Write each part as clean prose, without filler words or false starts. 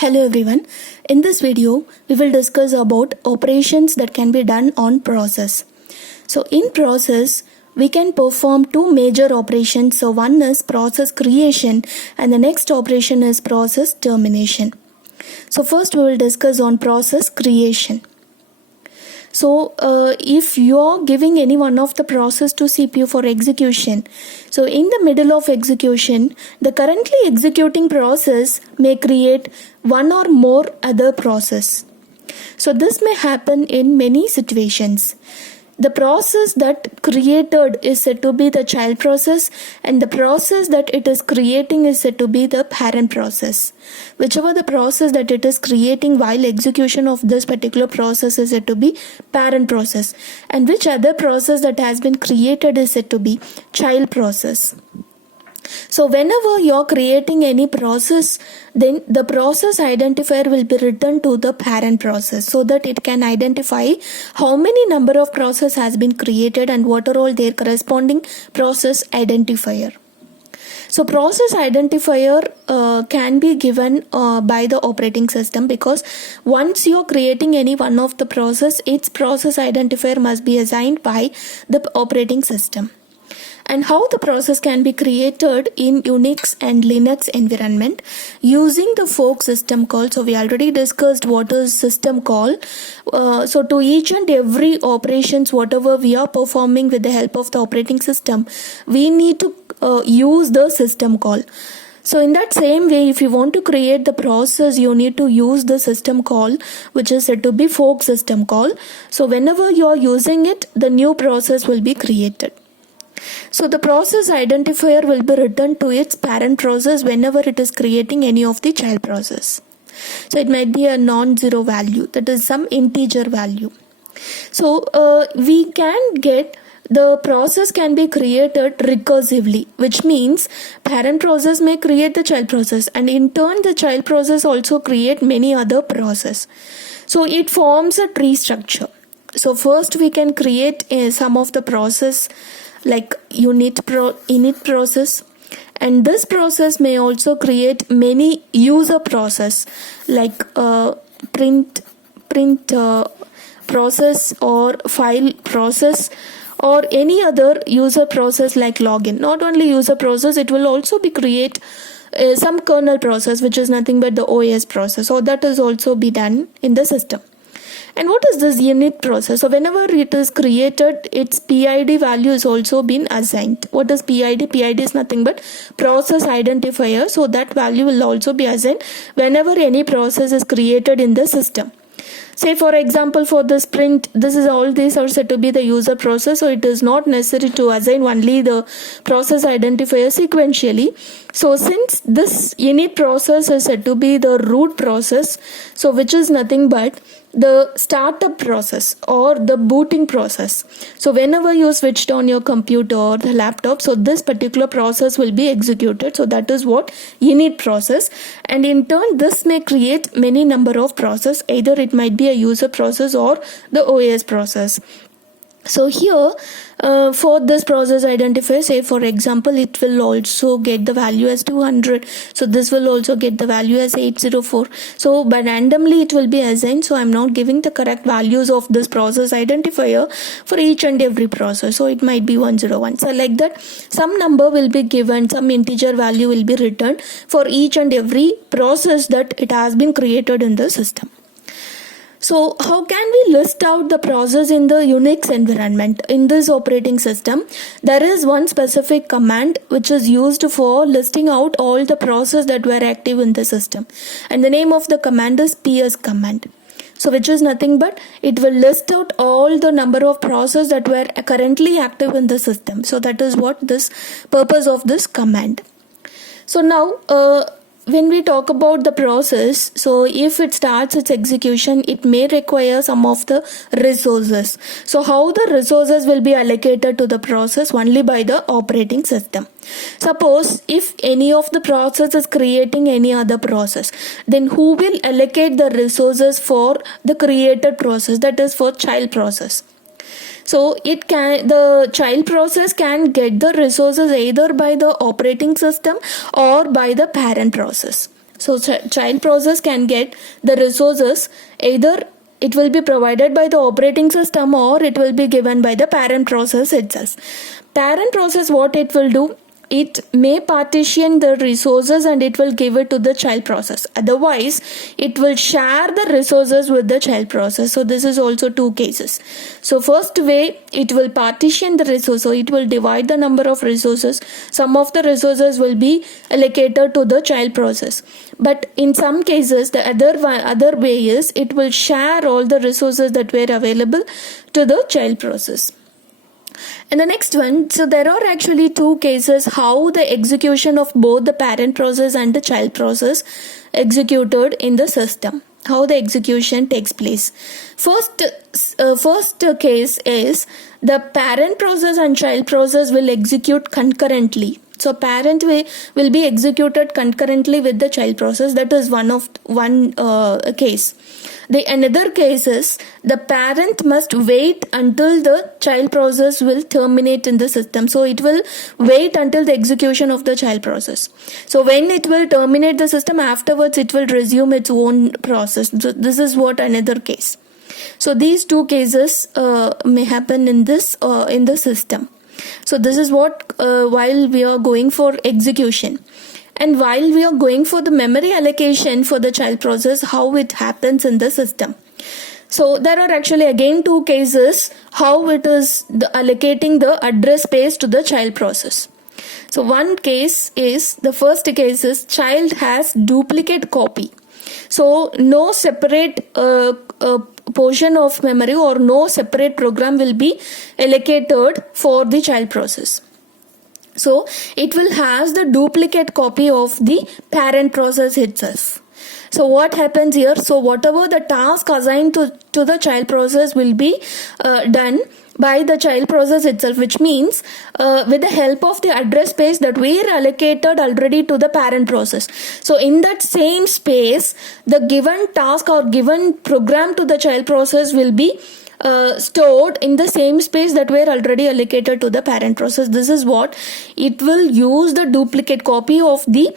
Hello everyone. In this video, we will discuss about operations that can be done on process. So in process, we can perform two major operations. So one is process creation and the next operation is process termination. So first we will discuss on process creation. So if you are giving any one of the process to CPU for execution, so in the middle of execution, the currently executing process may create one or more other process. So this may happen in many situations. The process that created is said to be the child process, and the process that it is creating is said to be the parent process. Whichever the process that it is creating while execution of this particular process is said to be parent process, and which other process that has been created is said to be child process. So whenever you're creating any process, then the process identifier will be written to the parent process so that it can identify how many number of process has been created and what are all their corresponding process identifier. So process identifier can be given by the operating system, because once you're creating any one of the process, its process identifier must be assigned by the operating system. And how the process can be created in Unix and Linux environment using the fork system call. So we already discussed what is system call. So to each and every operations whatever we are performing with the help of the operating system, we need to use the system call. So in that same way, if you want to create the process, you need to use the system call, which is said to be fork system call. So whenever you are using it, the new process will be created. So the process identifier will be written to its parent process whenever it is creating any of the child process. So it might be a non-zero value, that is some integer value. So we can get the process can be created recursively, which means parent process may create the child process, and in turn the child process also create many other process. So it forms a tree structure. So first we can create some of the process like init process, and this process may also create many user process like print process or file process or any other user process like login. Not only user process, it will also be create some kernel process, which is nothing but the OS process, so that is also be done in the system. And what is this init process? So whenever it is created, its PID value is also been assigned. What is PID? PID is nothing but process identifier. So that value will also be assigned whenever any process is created in the system. Say for example, for this print, this is all these are said to be the user process, so it is not necessary to assign only the process identifier sequentially. So since this init process is said to be the root process, so which is nothing but the startup process or the booting process. So whenever you switched on your computer or the laptop, so this particular process will be executed. So that is what init process, and in turn this may create many number of process, either it might be a user process or the OS process. So here for this process identifier, say for example, it will also get the value as 200. So this will also get the value as 804. So but randomly it will be assigned. So I'm not giving the correct values of this process identifier for each and every process. So it might be 101. So like that, some number will be given, some integer value will be returned for each and every process that it has been created in the system. So how can we list out the process in the Unix environment? In this operating system, there is one specific command which is used for listing out all the processes that were active in the system. And the name of the command is ps command. So which is nothing but it will list out all the number of processes that were currently active in the system. So that is what this purpose of this command. So now when we talk about the process, so if it starts its execution, it may require some of the resources. So how the resources will be allocated to the process? Only by the operating system. Suppose if any of the process is creating any other process, then who will allocate the resources for the created process, that is for child process? So the child process can get the resources either by the operating system or by the parent process. So child process can get the resources, either it will be provided by the operating system or it will be given by the parent process itself. Parent process, what it will do, it may partition the resources and it will give it to the child process. Otherwise, it will share the resources with the child process. So this is also two cases. So first way, it will partition the resource. So it will divide the number of resources. Some of the resources will be allocated to the child process. But in some cases, the other way is it will share all the resources that were available to the child process. And the next one, so there are actually two cases how the execution of both the parent process and the child process executed in the system, how the execution takes place. First case is the parent process and child process will execute concurrently. So parent will be executed concurrently with the child process. That is one case. The another case is the parent must wait until the child process will terminate in the system. So it will wait until the execution of the child process. So when it will terminate the system, afterwards it will resume its own process. So this is what another case. So these two cases may happen in the system. So this is what while we are going for execution. And while we are going for the memory allocation for the child process, how it happens in the system. So there are actually again two cases how it is allocating the address space to the child process. So one case is, the first case is child has duplicate copy. So no separate portion of memory or no separate program will be allocated for the child process. So it will have the duplicate copy of the parent process itself. So what happens here? So whatever the task assigned to the child process will be done by the child process itself, which means with the help of the address space that we are allocated already to the parent process. So in that same space, the given task or given program to the child process will be stored in the same space that were already allocated to the parent process. This is what it will use, the duplicate copy of the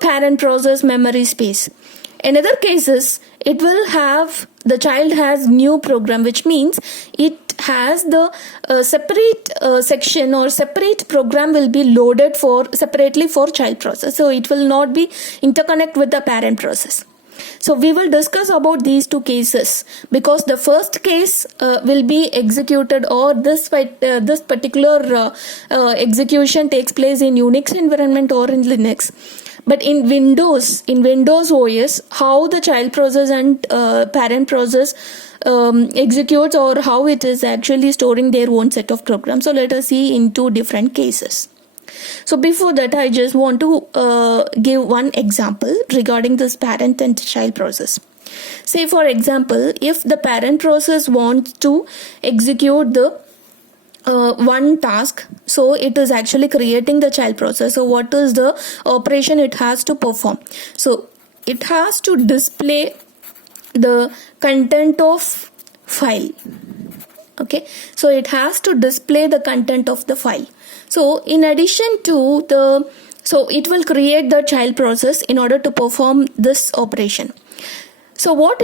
parent process memory space. In other cases, it will have, the child has new program, which means it has the separate section or separate program will be loaded for separately for child process. So it will not be interconnect with the parent process. So we will discuss about these two cases, because the first case will be executed, or this particular execution takes place in Unix environment or in Linux. But in Windows OS, how the child process and parent process executes, or how it is actually storing their own set of programs. So let us see in two different cases. So before that, I just want to give one example regarding this parent and child process. Say for example, if the parent process wants to execute the one task, so it is actually creating the child process. So what is the operation it has to perform? So it has to display the content of file. Okay, so it has to display the content of the file. So in addition to so it will create the child process in order to perform this operation. So what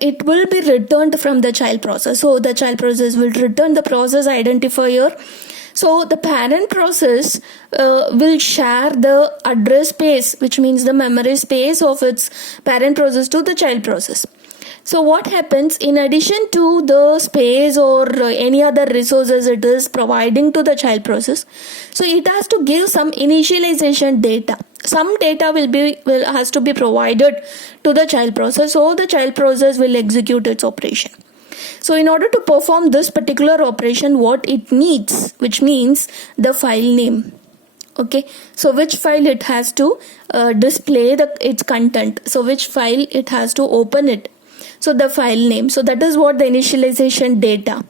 it will be returned from the child process. So the child process will return the process identifier. So the parent process will share the address space, which means the memory space of its parent process, to the child process. So what happens, in addition to the space or any other resources it is providing to the child process, so it has to give some initialization data. Some data has to be provided to the child process, so the child process will execute its operation. So in order to perform this particular operation, what it needs, which means the file name. Okay, so which file it has to display its content, so which file it has to open it. So the file name, so that is what the initialization data.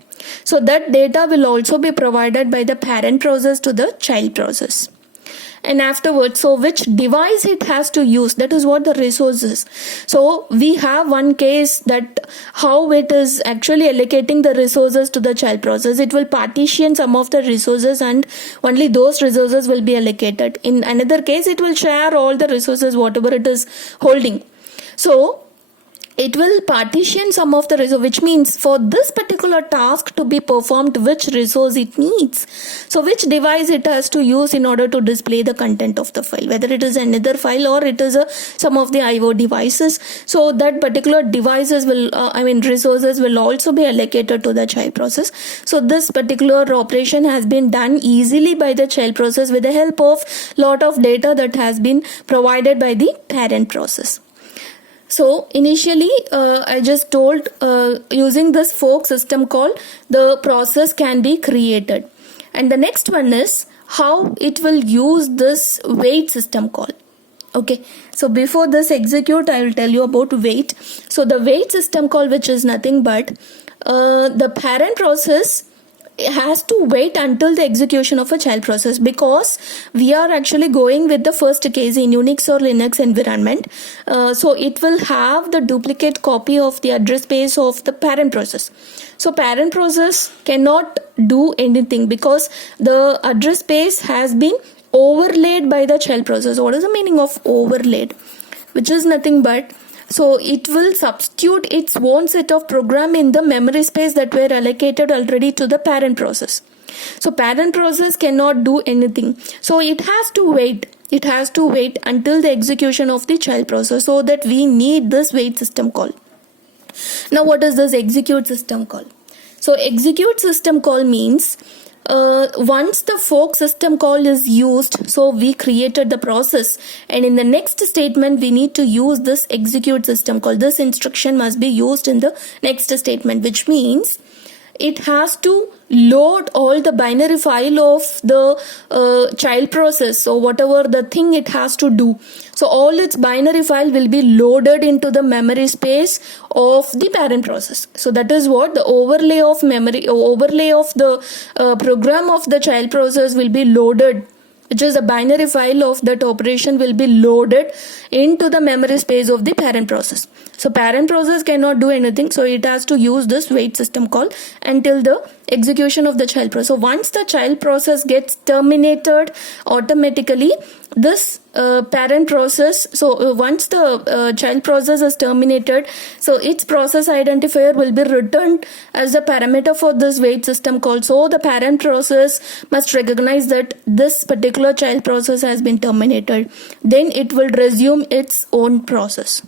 So that data will also be provided by the parent process to the child process. and afterwards, so which device it has to use, that is what the resource is. So we have one case that how it is actually allocating the resources to the child process. It will partition some of the resources and only those resources will be allocated. In another case, it will share all the resources whatever it is holding. So it will partition some of the resource, which means for this particular task to be performed, which resource it needs. So which device it has to use in order to display the content of the file, whether it is another file or it is some of the IO devices. So that particular devices will, resources will also be allocated to the child process. So this particular operation has been done easily by the child process with the help of lot of data that has been provided by the parent process. So initially I just told using this fork system call, the process can be created. And the next one is how it will use this wait system call. Okay, so before this execute, I will tell you about wait. So the wait system call, which is nothing but the parent process has to wait until the execution of a child process, because we are actually going with the first case in Unix or Linux environment. So it will have the duplicate copy of the address space of the parent process. So parent process cannot do anything because the address space has been overlaid by the child process. What is the meaning of overlaid? Which is nothing but, so it will substitute its own set of program in the memory space that were allocated already to the parent process. So parent process cannot do anything. So it has to wait. It has to wait until the execution of the child process. So that we need this wait system call. Now what is this execute system call? So execute system call means once the fork system call is used, so we created the process, and in the next statement we need to use this execute system call. This instruction must be used in the next statement, which means it has to load all the binary file of the child process. So whatever the thing it has to do, so all its binary file will be loaded into the memory space of the parent process. So that is what the overlay of memory, overlay of the program of the child process will be loaded, which is the binary file of that operation will be loaded into the memory space of the parent process. So parent process cannot do anything, so it has to use this wait system call until the execution of the child process. So once the child process gets terminated automatically, this parent process, so once the child process is terminated, so its process identifier will be returned as a parameter for this wait system call. So the parent process must recognize that this particular child process has been terminated. Then it will resume its own process.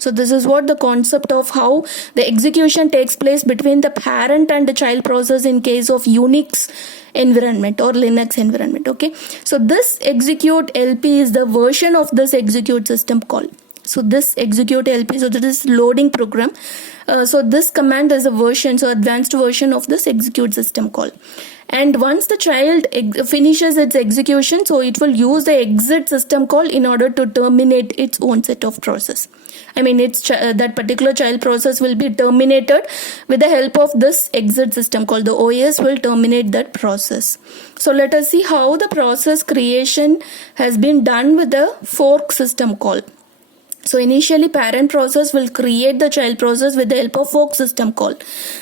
So this is what the concept of how the execution takes place between the parent and the child process in case of Unix environment or Linux environment. Okay, so this execute LP is the version of this execute system call. So this execute LP, so this is loading program. So this command is a version, so advanced version of this execute system call. And once the child finishes its execution, so it will use the exit system call in order to terminate its own set of process. That particular child process will be terminated with the help of this exit system call. The OS will terminate that process. So let us see how the process creation has been done with the fork system call. So initially parent process will create the child process with the help of fork system call.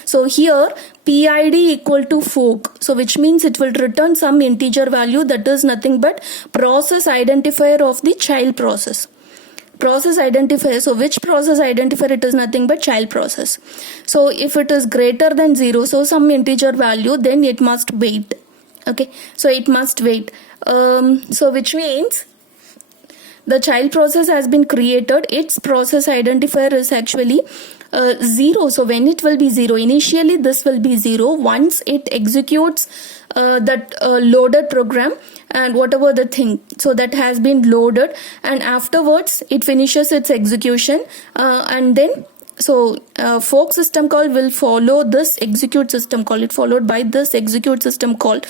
So here PID equal to fork, so which means it will return some integer value that is nothing but process identifier of the child process. Process identifier, so which process identifier? It is nothing but child process. So if it is greater than 0, so some integer value, then it must wait. Okay, so it must wait. So which means the child process has been created, its process identifier is actually 0. So when it will be 0, initially this will be 0. Once it executes that loaded program and whatever the thing, so that has been loaded, and afterwards it finishes its execution, and then so fork system call will follow this execute system call. It followed by this execute system call,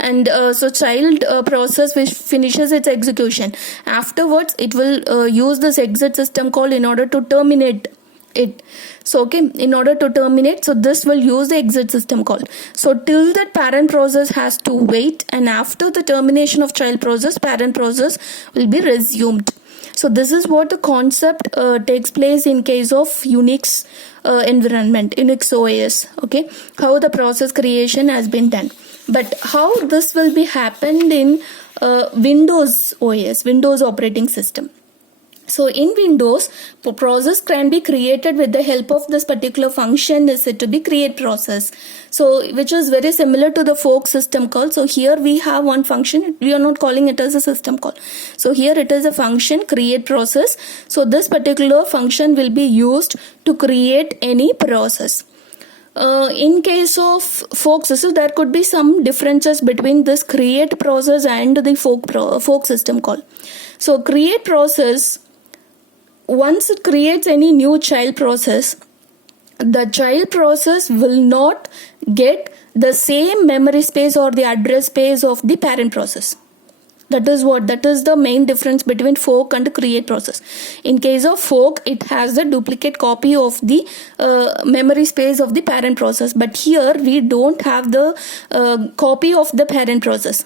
and so child process which finishes its execution. Afterwards it will use this exit system call in order to terminate it. So okay, in order to terminate, so this will use the exit system call. So till that parent process has to wait, and after the termination of child process, parent process will be resumed. So this is what the concept takes place in case of Unix environment, Unix OS. Okay, how the process creation has been done. But how this will be happened in Windows OS, Windows operating system. So in Windows, process can be created with the help of this particular function is said to be create process. So which is very similar to the fork system call. So here we have one function, we are not calling it as a system call. So here it is a function create process. So this particular function will be used to create any process. In case of fork system, there could be some differences between this create process and the fork system call. So create process, once it creates any new child process, the child process will not get the same memory space or the address space of the parent process. That is the main difference between fork and create process. In case of fork, it has the duplicate copy of the memory space of the parent process, but here we don't have the copy of the parent process.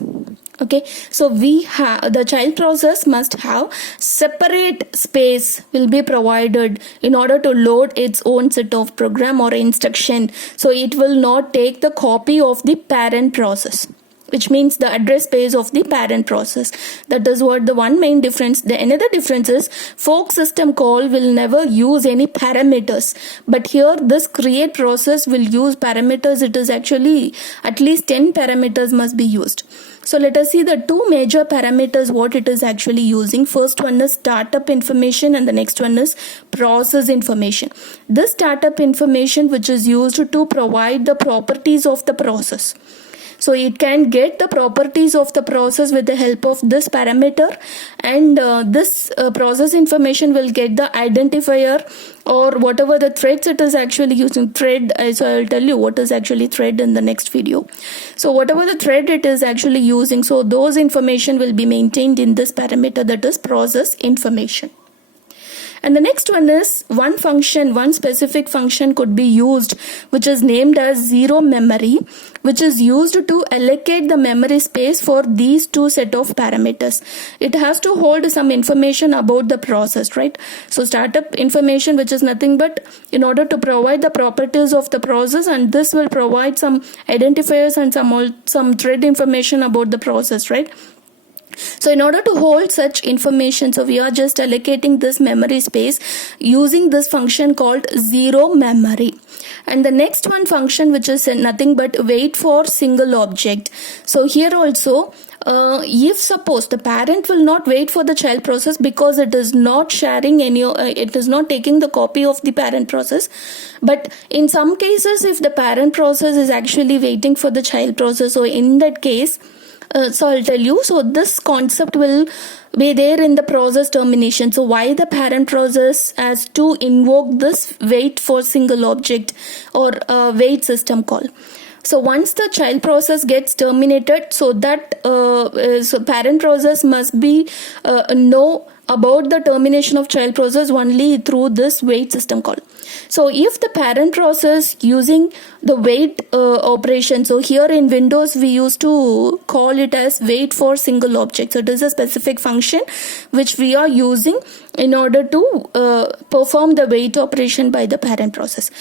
Okay, so we have the child process must have separate space will be provided in order to load its own set of program or instruction. So it will not take the copy of the parent process, which means the address space of the parent process. That is what the one main difference. The another difference is fork system call will never use any parameters, but here this create process will use parameters. It is actually at least 10 parameters must be used. So let us see the two major parameters what it is actually using. First one is startup information and the next one is process information. This startup information which is used to provide the properties of the process. So it can get the properties of the process with the help of this parameter, and this process information will get the identifier or whatever the threads it is actually using. Thread, so I will tell you what is actually thread in the next video. So whatever the thread it is actually using, so those information will be maintained in this parameter, that is process information. And the next one is one function, one specific function could be used which is named as zero memory, which is used to allocate the memory space for these two set of parameters. It has to hold some information about the process, right? So startup information, which is nothing but in order to provide the properties of the process, and this will provide some identifiers and some thread information about the process, right? So in order to hold such information, so we are just allocating this memory space using this function called zero memory. And the next one function which is nothing but wait for single object. So here also, if suppose the parent will not wait for the child process because it is not sharing any, it is not taking the copy of the parent process. But in some cases, if the parent process is actually waiting for the child process, so in that case, so I'll tell you. So this concept will be there in the process termination. So why the parent process has to invoke this wait for single object or wait system call. So once the child process gets terminated, so that so parent process must be know about the termination of child process only through this wait system call. So if the parent process using the wait operation, so here in Windows we used to call it as wait for single object. So it is a specific function which we are using in order to perform the wait operation by the parent process.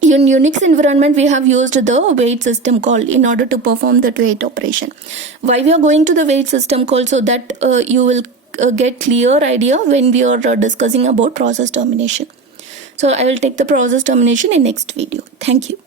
In Unix environment, we have used the wait system call in order to perform that wait operation. Why we are going to the wait system call? So that you will get clear idea when we are discussing about process termination. So I will take the process termination in next video. Thank you.